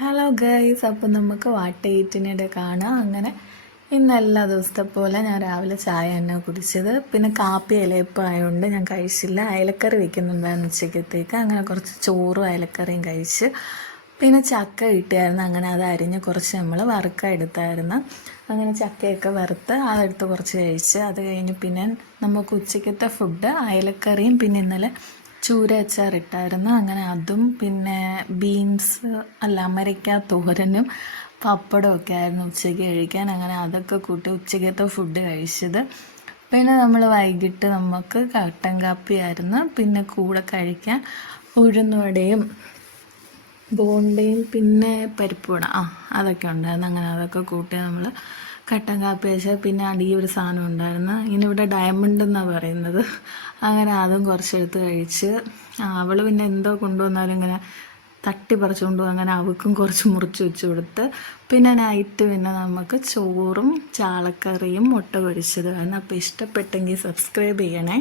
Hello guys, അപ്പം നമുക്ക് വാട്ടേറ്റിനിടെ കാണാം. അങ്ങനെ ഇന്ന് എല്ലാ ദിവസത്തെ പോലെ ഞാൻ രാവിലെ ചായ തന്നെ കുടിച്ചത്. പിന്നെ കാപ്പി ഇലയപ്പം ആയതുകൊണ്ട് ഞാൻ കഴിച്ചില്ല. അയലക്കറി വെക്കുന്നുണ്ടായിരുന്നു ഉച്ചക്കത്തേക്ക്. അങ്ങനെ കുറച്ച് ചോറും അയലക്കറിയും കഴിച്ച്. പിന്നെ ചക്ക കിട്ടിയായിരുന്നു. അങ്ങനെ അത് അരിഞ്ഞ് കുറച്ച് നമ്മൾ വറുക്കാൻ എടുത്തായിരുന്നു. അങ്ങനെ ചക്കയൊക്കെ വറുത്ത് അതെടുത്ത് കുറച്ച് കഴിച്ച്. അത് കഴിഞ്ഞ് പിന്നെ നമുക്ക് ഉച്ചക്കത്തെ ഫുഡ് അയലക്കറിയും പിന്നെ ഇന്നലെ ചൂര അച്ചാറിട്ടായിരുന്നു. അങ്ങനെ അതും പിന്നെ ബീൻസ് അല്ല അമരയ്ക്ക തോരനും പപ്പടവും ഒക്കെ ആയിരുന്നു ഉച്ചയ്ക്ക് കഴിക്കാൻ. അങ്ങനെ അതൊക്കെ കൂട്ടി ഉച്ചക്കത്തെ ഫുഡ് കഴിച്ചത്. പിന്നെ നമ്മൾ വൈകിട്ട് നമുക്ക് കട്ടൻ കാപ്പിയായിരുന്നു. പിന്നെ കൂടെ കഴിക്കാൻ ഉഴുന്നുവടയും ബോണ്ടയും പിന്നെ പരിപ്പുവട അതൊക്കെ ഉണ്ടായിരുന്നു. അങ്ങനെ അതൊക്കെ കൂട്ടി നമ്മൾ കട്ടൻ കാപ്പി വെച്ചാൽ പിന്നെ ഒരു സാധനം ഉണ്ടായിരുന്നു. ഇവിടെ ഡയമണ്ട് എന്നാണ് പറയുന്നത്. അങ്ങനെ അതും കുറച്ചെടുത്ത് കഴിച്ച്. അവൾ പിന്നെ എന്തോ കൊണ്ടുവന്നാലും ഇങ്ങനെ തട്ടിപ്പറിച്ച് കൊണ്ടുപോകും. അങ്ങനെ അവൾക്കും കുറച്ച് മുറിച്ച് വെച്ച് കൊടുത്ത്. പിന്നെ നൈറ്റ് പിന്നെ നമുക്ക് ചോറും ചാളക്കറിയും മുട്ട പൊരിച്ചതുമായിരുന്നു. അപ്പോൾ ഇഷ്ടപ്പെട്ടെങ്കിൽ സബ്സ്ക്രൈബ് ചെയ്യണേ.